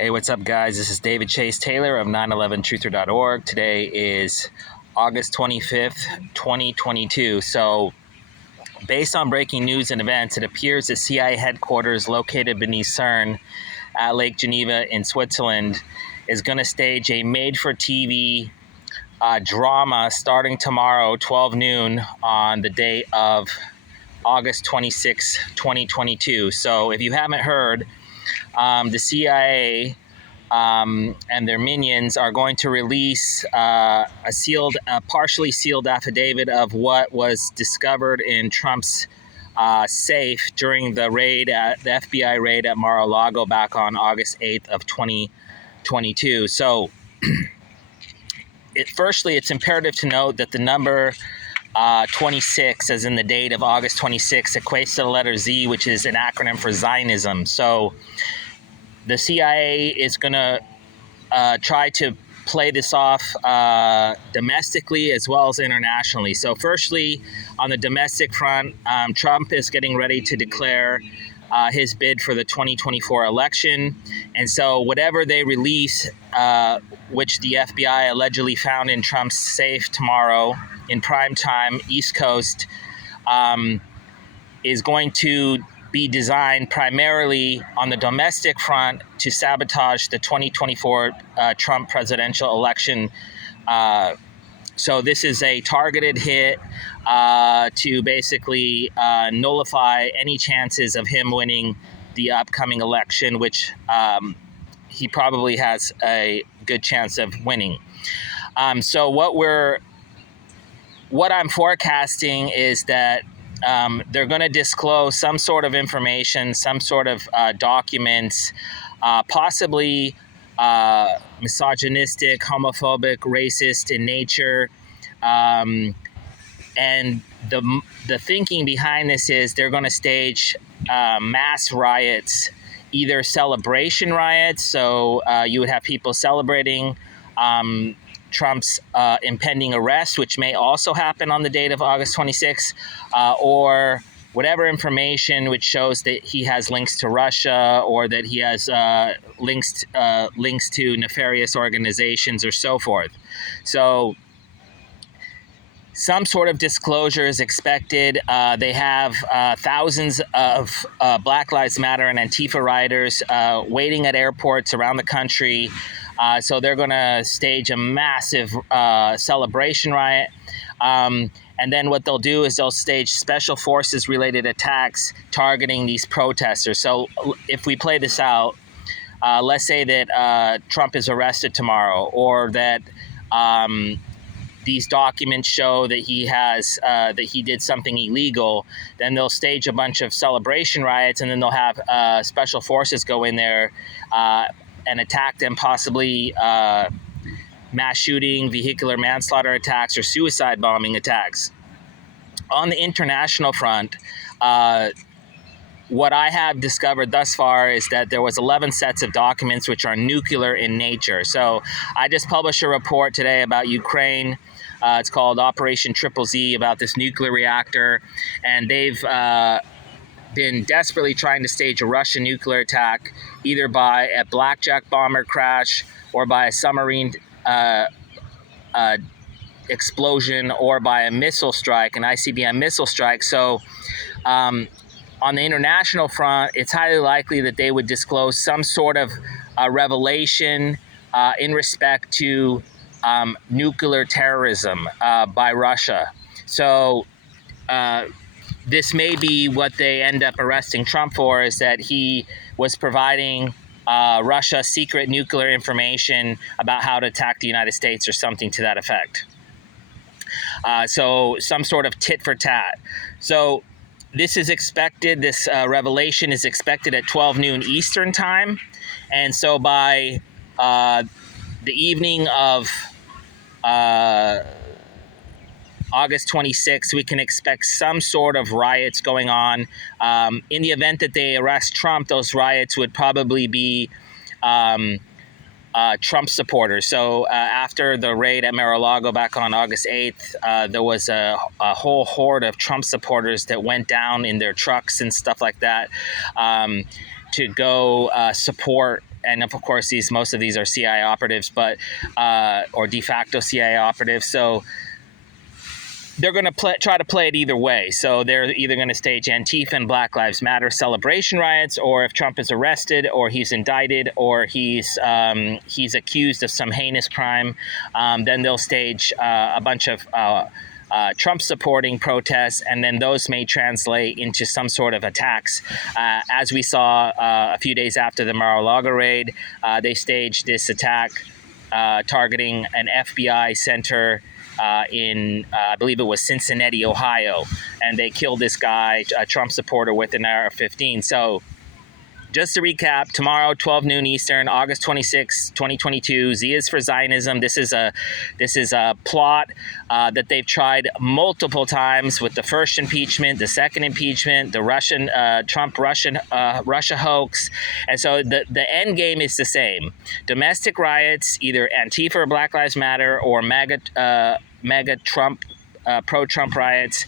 Hey, what's up, guys? This is David Chase Taylor of 911truther.org. Today is August 25th, 2022. So, based on breaking news and events, it appears the CIA headquarters located beneath CERN at Lake Geneva in Switzerland is going to stage a made-for-TV drama starting tomorrow, 12 noon, on the day of August 26, 2022. So, if you haven't heard, the CIA and their minions are going to release a partially sealed affidavit of what was discovered in Trump's safe during the FBI raid at Mar-a-Lago back on August 8th of 2022. So, firstly, it's imperative to note that the number 26, as in the date of August 26, equates to the letter Z, which is an acronym for Zionism. So, the CIA is going to try to play this off domestically as well as internationally. So firstly, on the domestic front, Trump is getting ready to declare his bid for the 2024 election. And so whatever they release, which the FBI allegedly found in Trump's safe tomorrow in prime time, East Coast, is going to be designed primarily on the domestic front to sabotage the 2024 Trump presidential election. So this is a targeted hit to basically nullify any chances of him winning the upcoming election, which he probably has a good chance of winning. So what I'm forecasting is that they're going to disclose some sort of information, some sort of documents, possibly misogynistic, homophobic, racist in nature. And the thinking behind this is they're going to stage mass riots, either celebration riots, so you would have people celebrating Trump's impending arrest, which may also happen on the date of August 26th, or whatever information which shows that he has links to Russia or that he has links to nefarious organizations or so forth. So some sort of disclosure is expected. They have thousands of Black Lives Matter and Antifa rioters waiting at airports around the country. So they're going to stage a massive celebration riot. And then what they'll do is they'll stage special forces related attacks targeting these protesters. So if we play this out, let's say that Trump is arrested tomorrow, or that these documents show that he did something illegal, then they'll stage a bunch of celebration riots, and then they'll have special forces go in there and attack them, possibly mass shooting, vehicular manslaughter attacks, or suicide bombing attacks. On the international front, what I have discovered thus far is that there was 11 sets of documents which are nuclear in nature. So I just published a report today about Ukraine. It's called Operation Triple Z, about this nuclear reactor, and they've been desperately trying to stage a Russian nuclear attack, either by a blackjack bomber crash or by a submarine explosion or by a missile strike, an ICBM missile strike. So on the international front, it's highly likely that they would disclose some sort of revelation in respect to nuclear terrorism by Russia. So this may be what they end up arresting Trump for, is that he was providing Russia secret nuclear information about how to attack the United States or something to that effect. So some sort of tit for tat. So this is expected, this revelation is expected at 12 noon Eastern time. And so by the evening of August 26th, we can expect some sort of riots going on. In the event that they arrest Trump, those riots would probably be Trump supporters. So after the raid at Mar-a-Lago back on August 8th, there was a whole horde of Trump supporters that went down in their trucks and stuff like that to go support and of course most of these are CIA operatives, but or de facto CIA operatives. So they're going to try to play it either way. So they're either going to stage Antifa and Black Lives Matter celebration riots, or if Trump is arrested, or he's indicted, or he's accused of some heinous crime, then they'll stage a bunch of Trump-supporting protests, and then those may translate into some sort of attacks. As we saw a few days after the Mar-a-Lago raid, they staged this attack targeting an FBI center in, I believe it was Cincinnati, Ohio, and they killed this guy, a Trump supporter, with an AR-15. So just to recap, tomorrow, 12 noon Eastern, August 26, 2022, Z is for Zionism. This is a plot that they've tried multiple times with the first impeachment, the second impeachment, the Russia hoax. And so the end game is the same. Domestic riots, either Antifa or Black Lives Matter, or mega Trump, pro-Trump riots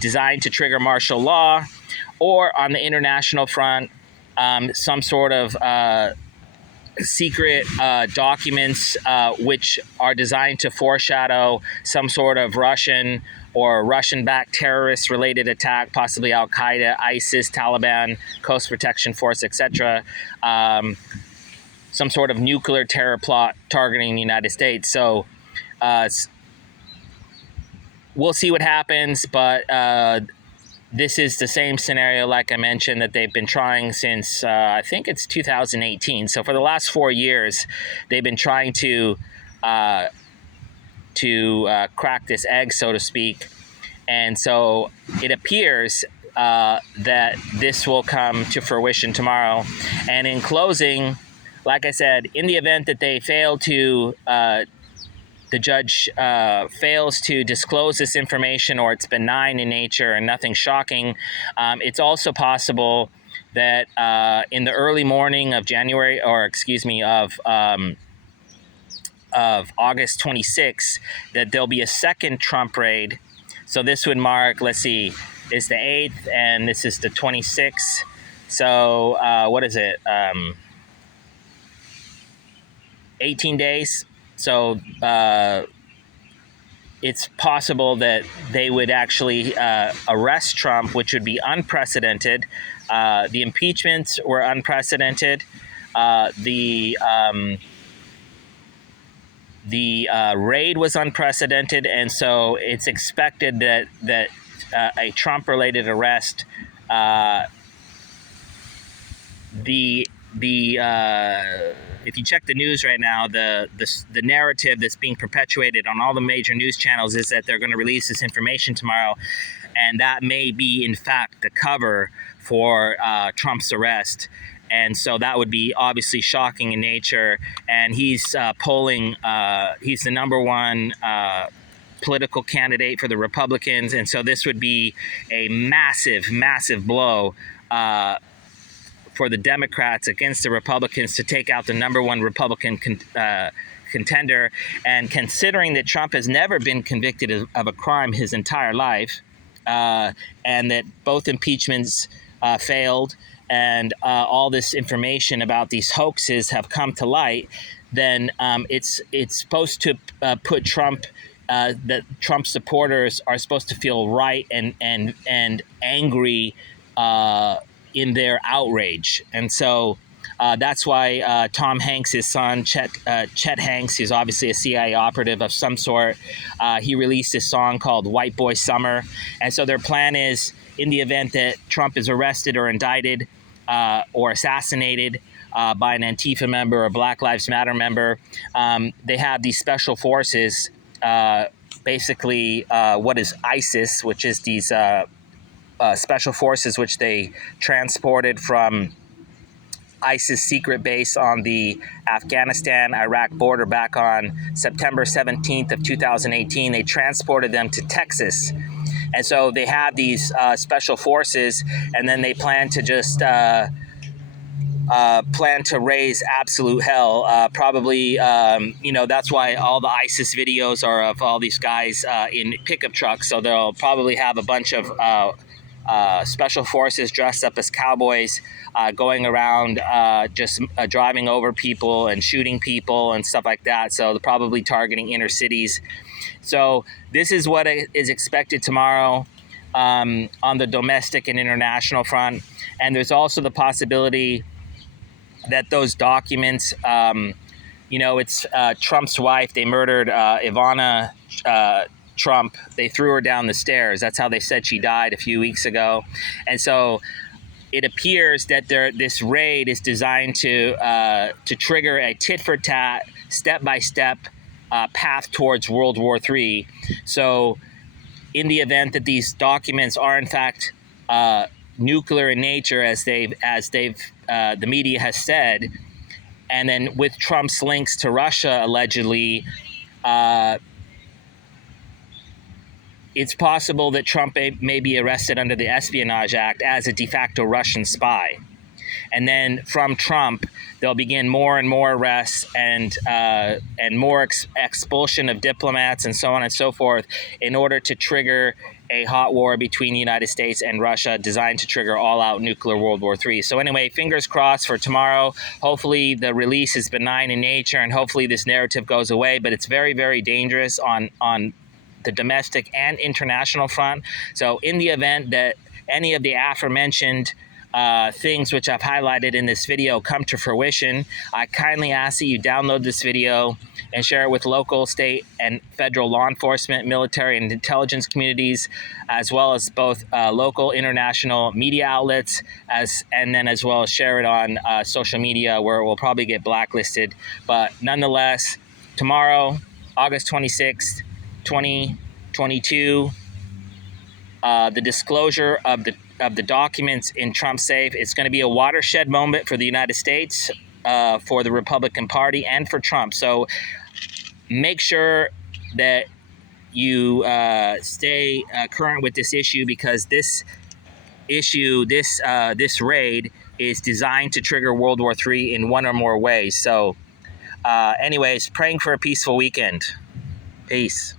designed to trigger martial law, or on the international front, some sort of secret documents which are designed to foreshadow some sort of Russian or Russian-backed terrorist-related attack, possibly Al-Qaeda, ISIS, Taliban, Coast Protection Force, etc. Some sort of nuclear terror plot targeting the United States. So we'll see what happens, but this is the same scenario, like I mentioned, that they've been trying since, I think it's 2018. So for the last 4 years, they've been trying to crack this egg, so to speak. And so it appears that this will come to fruition tomorrow. And in closing, like I said, in the event that they fail to the judge fails to disclose this information, or it's benign in nature and nothing shocking, it's also possible that in the early morning of August 26, that there'll be a second Trump raid. So this would mark, let's see, it's the 8th and this is the 26th. So what is it? 18 days. So it's possible that they would actually arrest Trump, which would be unprecedented. The impeachments were unprecedented. The raid was unprecedented, and so it's expected that a Trump-related arrest, if you check the news right now, the narrative that's being perpetuated on all the major news channels is that they're going to release this information tomorrow, and that may be, in fact, the cover for Trump's arrest. And so that would be obviously shocking in nature. And he's polling, he's the number one political candidate for the Republicans. And so this would be a massive, massive blow for the Democrats against the Republicans to take out the number one Republican contender. And considering that Trump has never been convicted of a crime his entire life, and that both impeachments failed, and all this information about these hoaxes have come to light, then it's supposed to put Trump, that Trump supporters are supposed to feel right and angry in their outrage. And so that's why Tom Hanks, his son, Chet Hanks, who's obviously a CIA operative of some sort, he released this song called White Boy Summer. And so their plan is, in the event that Trump is arrested or indicted or assassinated by an Antifa member or Black Lives Matter member, they have these special forces, basically what is ISIS, which is these special forces which they transported from ISIS secret base on the Afghanistan-Iraq border back on September 17th of 2018. They transported them to Texas. And so they have these special forces, and then they plan to just raise absolute hell. Probably, that's why all the ISIS videos are of all these guys in pickup trucks. So they'll probably have a bunch of special forces dressed up as cowboys going around just driving over people and shooting people and stuff like that. So they're probably targeting inner cities. So this is what is expected tomorrow on the domestic and international front. And there's also the possibility that those documents, it's Trump's wife. They murdered Ivana Trump. They threw her down the stairs. That's how they said she died a few weeks ago. And so it appears that this raid is designed to trigger a tit-for-tat, step-by-step path towards World War III. So in the event that these documents are in fact nuclear in nature, as the media has said, and then with Trump's links to Russia allegedly, it's possible that Trump may be arrested under the Espionage Act as a de facto Russian spy. And then from Trump, they'll begin more and more arrests and more expulsion of diplomats and so on and so forth in order to trigger a hot war between the United States and Russia designed to trigger all-out nuclear World War III. So anyway, fingers crossed for tomorrow. Hopefully the release is benign in nature and hopefully this narrative goes away, but it's very, very dangerous on the domestic and international front. So in the event that any of the aforementioned things which I've highlighted in this video come to fruition, I kindly ask that you download this video and share it with local, state, and federal law enforcement, military, and intelligence communities, as well as both local, international media outlets, and then as well as share it on social media where it will probably get blacklisted. But nonetheless, tomorrow, August 26th, 2022, the disclosure of the documents in Trump's safe. It's going to be a watershed moment for the United States, for the Republican Party, and for Trump. So make sure that you stay current with this issue, because this raid is designed to trigger World War III in one or more ways. So anyways, praying for a peaceful weekend. Peace.